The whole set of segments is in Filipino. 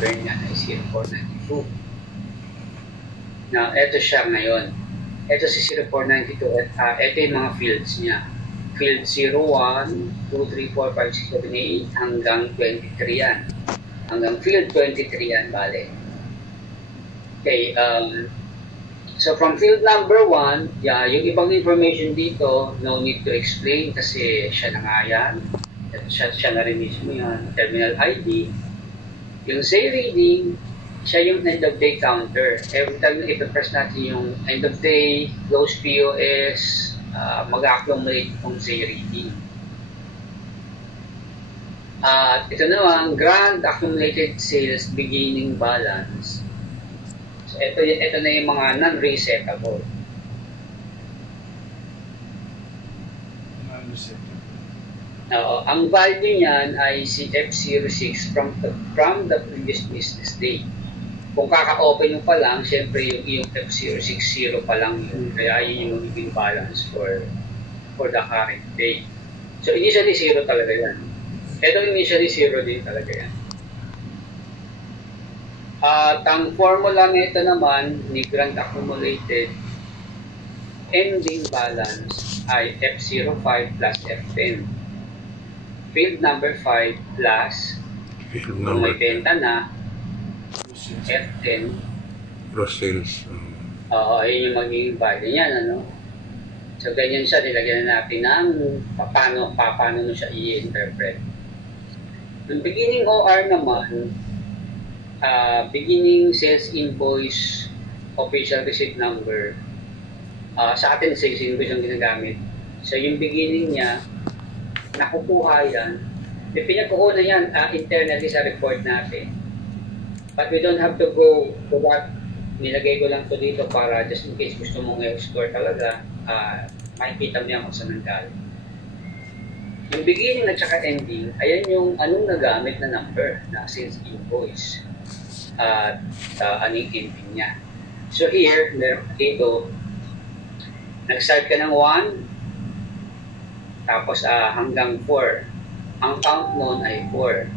number niya ay 0492. Now, ito siya ngayon. Ito si 0492 at ito yung mga fields niya. Field 01, 2, 3, 4, 5, 6, 7, 8 hanggang 23 yan. Hanggang field 23 yan, bale. Okay, so from field number 1, yung ibang information dito, no need to explain kasi siya na nga yan. Siya na rin mismo yan. Terminal ID. Yung say reading, siya yung end of day counter. Every time na ipapress natin yung end of day, close POS, mag-accumulate itong say reading. At ito naman, grand accumulated sales beginning balance. So ito na yung mga non-resetable. Ang value niyan ay si F06 from the previous business day. Kung kaka-open mo pa lang, syempre yung F060 pa lang yun. Kaya yun yung magiging balance for the current day. So initially 0 talaga yan. Ito initially 0 din talaga yan. At ang formula nito naman ni Grand Accumulated ending balance ay F05 plus F10. Field number 5 plus kung may benta na F10 gross sales. Ayun yung magiging value niyan, ano? So ganyan siya, nilagyan na natin ng paano mo siya i-interpret. Yung beginning OR naman, beginning sales invoice official receipt number, sa atin sales invoice ang ginagamit. So yung beginning niya, nakukuha yan, pinagkukuha yan internally sa report natin. But we don't have to go to that. Nilagay ko lang to dito para just in case gusto mong i-score talaga, makikita mo yan kung saan nanggaling. Yung beginning at saka ending, ayan yung anong nagamit na number na sales invoice at anong ending niya. So here, meron dito, nag-start ka ng 1, tapos hanggang 4. Ang count nun ay 4.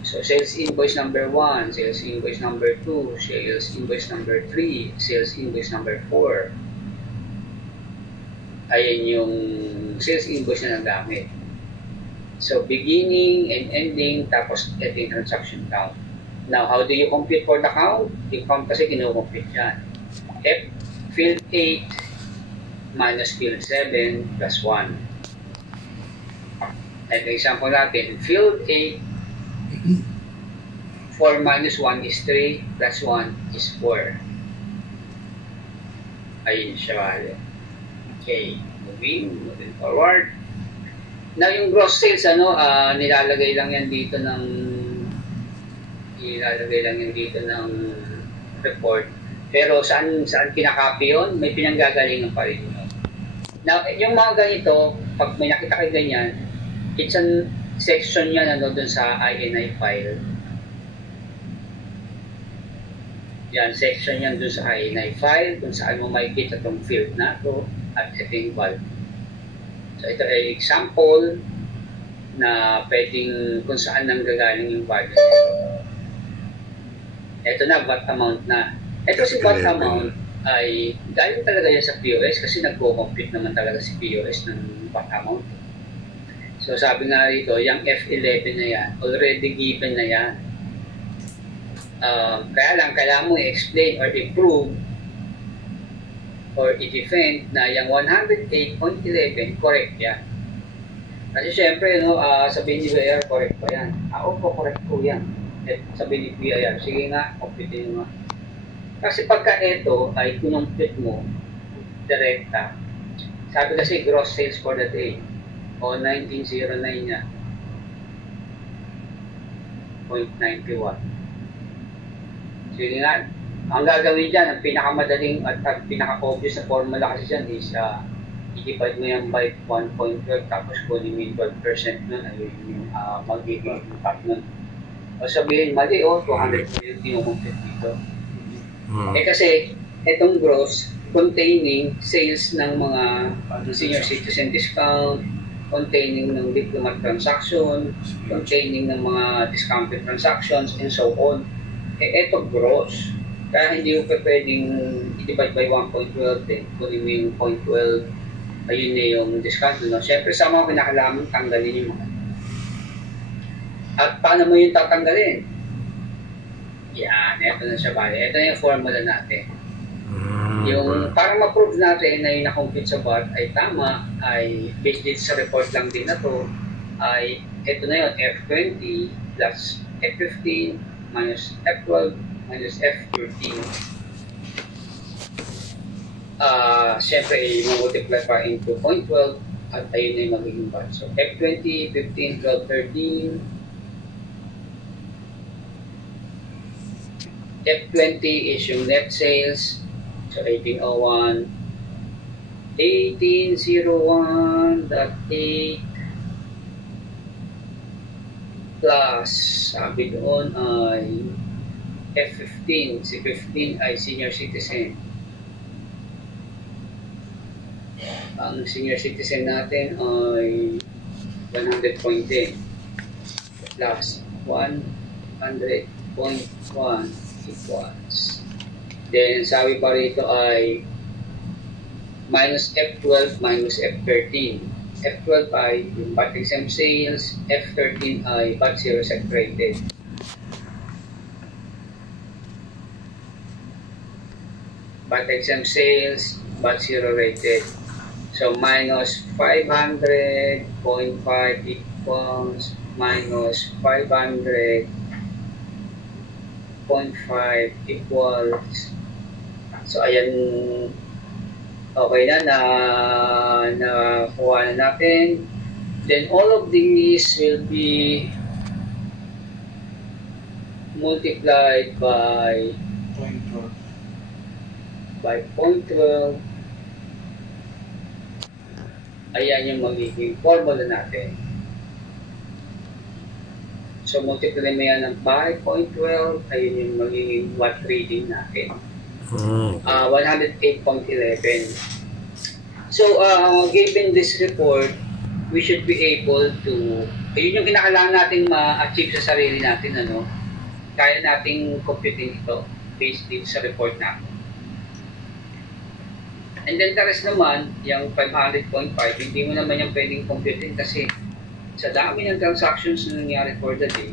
So, sales invoice number 1, sales invoice number 2, sales invoice number 3, sales invoice number 4. Ayan yung sales invoice na nagamit. So, beginning and ending, tapos ito yung transaction count. Now, how do you compute for the count? Yung count kasi kinukompute yan. Field 8 minus field 7 plus 1. Like example natin, field 8, 4 minus 1 is 3, plus 1 is 4. Ayun siya bale. Okay, moving forward. Now yung gross sales, nilalagay lang yan dito ng report. Pero saan kinakopy yun? May pinanggagalingan pa rin yun. Now, yung mga ganito, pag may nakita kayo ganyan, it's an section yan dun sa INI file. Yan, section yan dun sa INI file, kung saan mo makikita itong field na ito at ito yung value. So, ito ay example na pwedeng kung saan nang gagaling yung value nito. Ito na, VAT amount na. Ito si VAT amount ay galing talaga yan sa POS kasi nagko-compute naman talaga si POS ng VAT amount. So, sabi nga rito, yung F11 na yan, already given na yan. Kaya lang, kailangan mo i-explain or i-prove or i-defend na yung 108.11 correct yan. Kasi syempre, sabihin ni BIR, correct pa yan. Opo, correct po yan. Sabihin ni BIR, sige nga, compute nyo nga. Kasi pagka ito ay kinumpute mo, direkta, sabi kasi gross sales for the day, o 1909 niya, 0.91. Sige nga, ang gagawin dyan, ang pinakamadaling at pinaka-obvious na formula kasi dyan is i-divide mo yan by 1.12 tapos kunin mo yung 12% nun, ayun yung magiging impact nun. O sabihin, mali 200 million kinukumpit dito. Kasi, itong gross, containing sales ng mga senior citizen discount, containing ng diplomat transaction, containing ng mga discounted transactions, and so on. Ito gross. Kaya hindi mo pwedeng i-divide by 1.12 kunin mo yung 0.12, ayun na yung discount. No? Siyempre sa mga kinakailangan tanggalin yung mga. At paano mo yung tatanggalin? Yan, ito na siya bali. Ito na yung formula natin. Yung para ma-prove natin na yung na-compute sa BART ay tama, ay based dito sa report lang din na to, ay ito na yun, F20 plus F15 minus F12 minus F13. Siyempre, i-multiply pa into 0.12 at ayun na yung magiging BART. So, F20, 15, 12, 13. F20 is yung net sales. So, 1801. 1801.8 plus, sabi doon ay F15. Si 15 ay senior citizen. Ang senior citizen natin ay 100.10 plus 100.1 equals. Then, sabi pa rito ay minus F12 minus F13. F12 ay yung VAT exempt sales, F13 ay VAT zero separated. VAT exempt sales, VAT zero rated. So, minus 500.5 equals minus 500.5 equals. So, ayan, okay na nakuha na natin. Then, all of these will be multiplied by 0.12. Ayan yung magiging formula natin. So, multiply mo yan ng by 0.12. Ayun yung magiging watt reading natin. 108.11. So, given this report, we should be able to, ayun yung kinakailangan natin ma-achieve sa sarili natin, ano? Kaya nating computing ito based din sa report natin. And then the rest naman, yung 500.5, hindi mo naman yung pwedeng computing kasi sa dami ng transactions na nangyari for the day,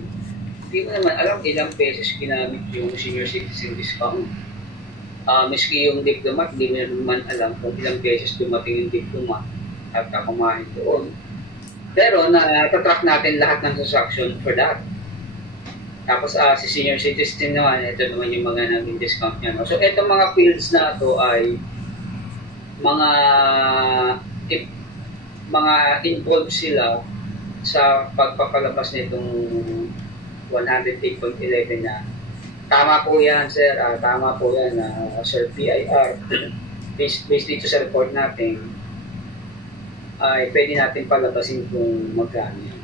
hindi mo naman alam ilang pesos ginamit yung senior citizen discount. Miski yung diplomat, hindi mo naman alam kung ilang beses dumating yung diplomat at kumain doon. Pero natatrack natin lahat ng transaction for that. Tapos si senior citizen naman, ito naman yung mga naging discount niya. No? So itong mga fields na ito ay mga involved sila sa pagpapalabas nitong 108.11 na tama po yan, sir. Tama po yan, Sir PIR. Based dito sa report natin, ay pwede natin palabasin kung magkano yan.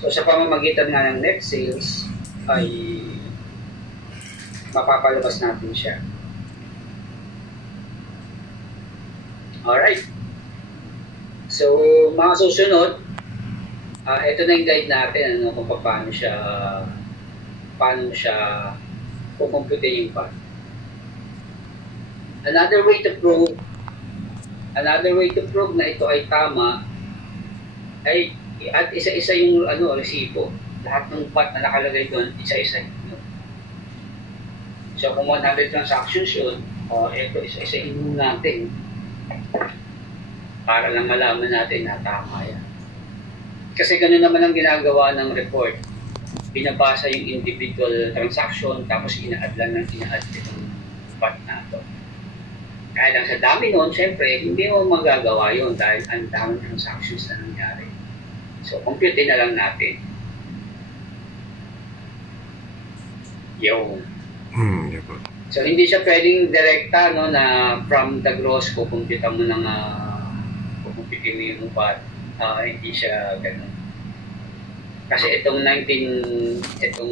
So, sa pamamagitan nga ng net sales, ay mapapalabas natin siya. Alright. So, mga susunod, ito na yung guide natin ano, kung paano siya kukumpute yung VAT. Another way to prove na ito ay tama ay at isa-isa yung resibo. Lahat ng VAT na nakalagay doon, isa-isa yun. So, kung 100 transactions yun, ito isa-isa yun natin para lang malaman natin na tama yan. Kasi gano'n naman ang ginagawa ng report. Binabasa yung individual transaction tapos ina-add lang ng ina-add itong VAT na ito. Kaya lang sa dami noon, syempre, hindi mo magagawa yun dahil ang daming transactions na nangyari. So, compute na lang natin. Yun. So, hindi siya pwedeng direkta no, na from the gross, kukumpute mo ng kukumpute mo yung VAT. Hindi siya ganun. Kasi itong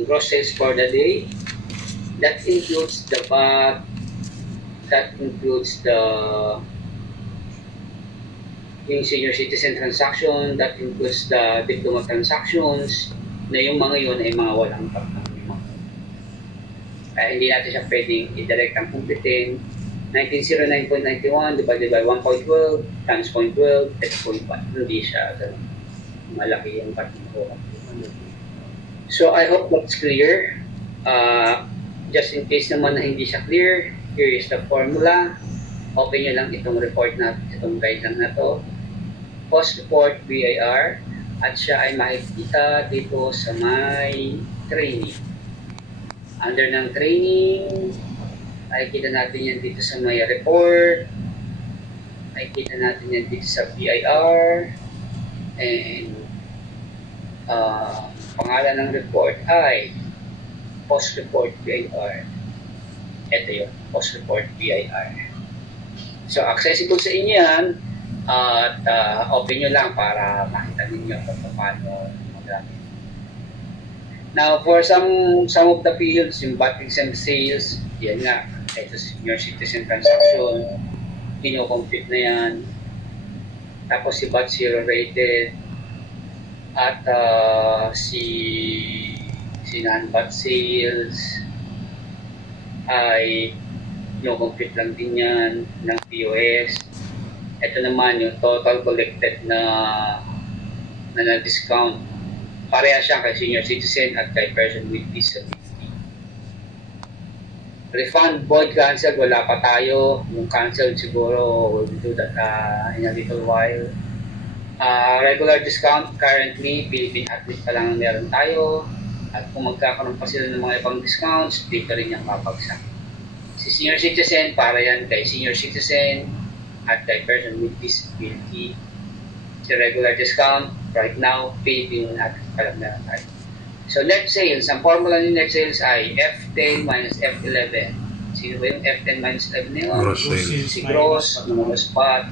gross sales for the day, that includes the VAT, that includes the yung senior citizen transaction, that includes the diploma transactions, na yung mga yun ay mga walang pagkakalimutan. Kaya hindi natin siya pwedeng i-direct ang kumpitin. 1909.91 divided by 1.12 times 0.12, that's 0.1. Hindi siya ganun. Malaki yung pagkakalimutan. So I hope that's clear. Just in case naman na hindi siya clear, here is the formula. Open nyo lang itong report na, itong guideline na to. Post-report BIR, at siya ay makikita dito sa may training. Under ng training, makikita natin yan dito sa may report, makikita natin yan dito sa BIR, and pangalan ng report ay post-report BIR. Ito yun, post-report BIR. So, accessible sa inyo yan, at open nyo lang para makita ninyo kung paano magamit. Now, for some of the fields, yung batteries and sales, yan nga, ito senior citizen transaction, kino-compute na yan. Tapos si BAT 0 rated, at si non-BAT sales ay kino-compute lang din yan ng POS. Ito naman yung total collected na discount. Pareha siya kay senior citizen at kay person with disability. Refund, void, cancel, wala pa tayo. Yung cancel siguro, we'll do that in a little while. Regular discount, currently, Philippine Athlete pa lang meron tayo. At kung magkakaroon pa sila ng mga ibang discounts, dito rin yung babagsak. Si senior citizen, para yan kay senior citizen at kay person with disability. Si regular discount, right now, Philippine Athlete pa lang meron tayo. So net sales, ang formula ni net sales ay F10 minus F11. Sino ba yung F10 minus 11 na yun? Gross sales. Si gross, mga spot,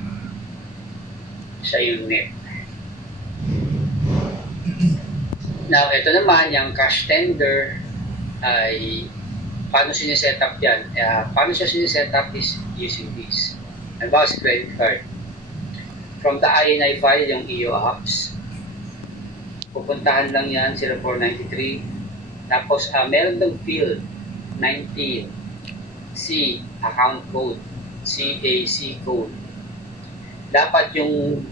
siya yung net. Now, ito naman, yung cash tender ay paano siniset up yan? Paano siya siniset up is using this. Halimbawa si credit card. From the INI file, yung EO apps, pupuntahan lang yan, 0493. Tapos, meron ng field, 19, C, account code, CAC code. Dapat yung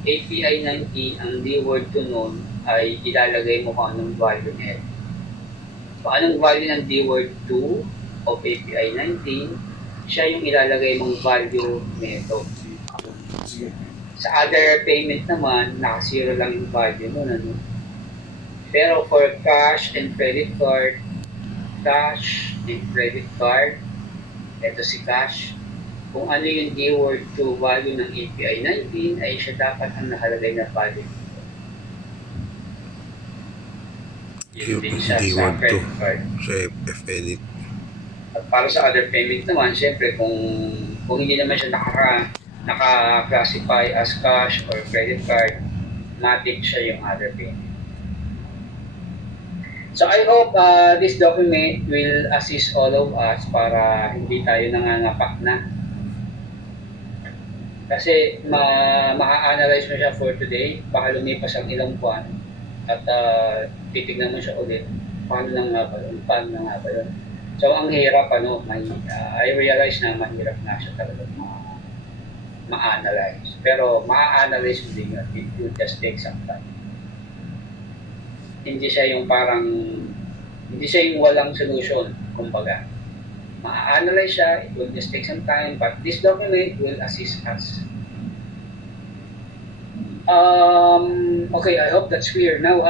API 19, ang D-word to noon, ay ilalagay mo kung anong value niya. So, anong value ng D-word 2 of API 19, siya yung ilalagay mong value nito. Sa other payment naman, naka-zero lang yung value mo. Ano? Pero for cash and credit card, ito si cash, kung ano yung D-word 2 value ng API 19, ay siya dapat ang nakalagay na value. Yun din siya sa credit card. Sa F-edit. At para sa other payment naman, syempre kung hindi naman siya naka-classify as cash or credit card, matik siya yung other payment. So I hope this document will assist all of us para hindi tayo nangangapak na. Kasi maka-analyze mo siya for today, baka lumipas ang ilang buwan at titignan mo siya ulit. Paano na nga ba yun? So, ang hirap, I realize na mahirap na siya talaga ma-analyze. Pero, ma-analyze mo din yun. It will just take some time. Hindi siya yung walang solution, kumbaga. Ma-analyze siya, it will just take some time, but this document will assist us. Okay, I hope that's clear. Now,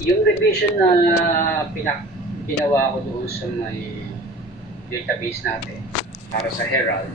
yung revision na ginawa ko doon sa may database natin para sa Herald,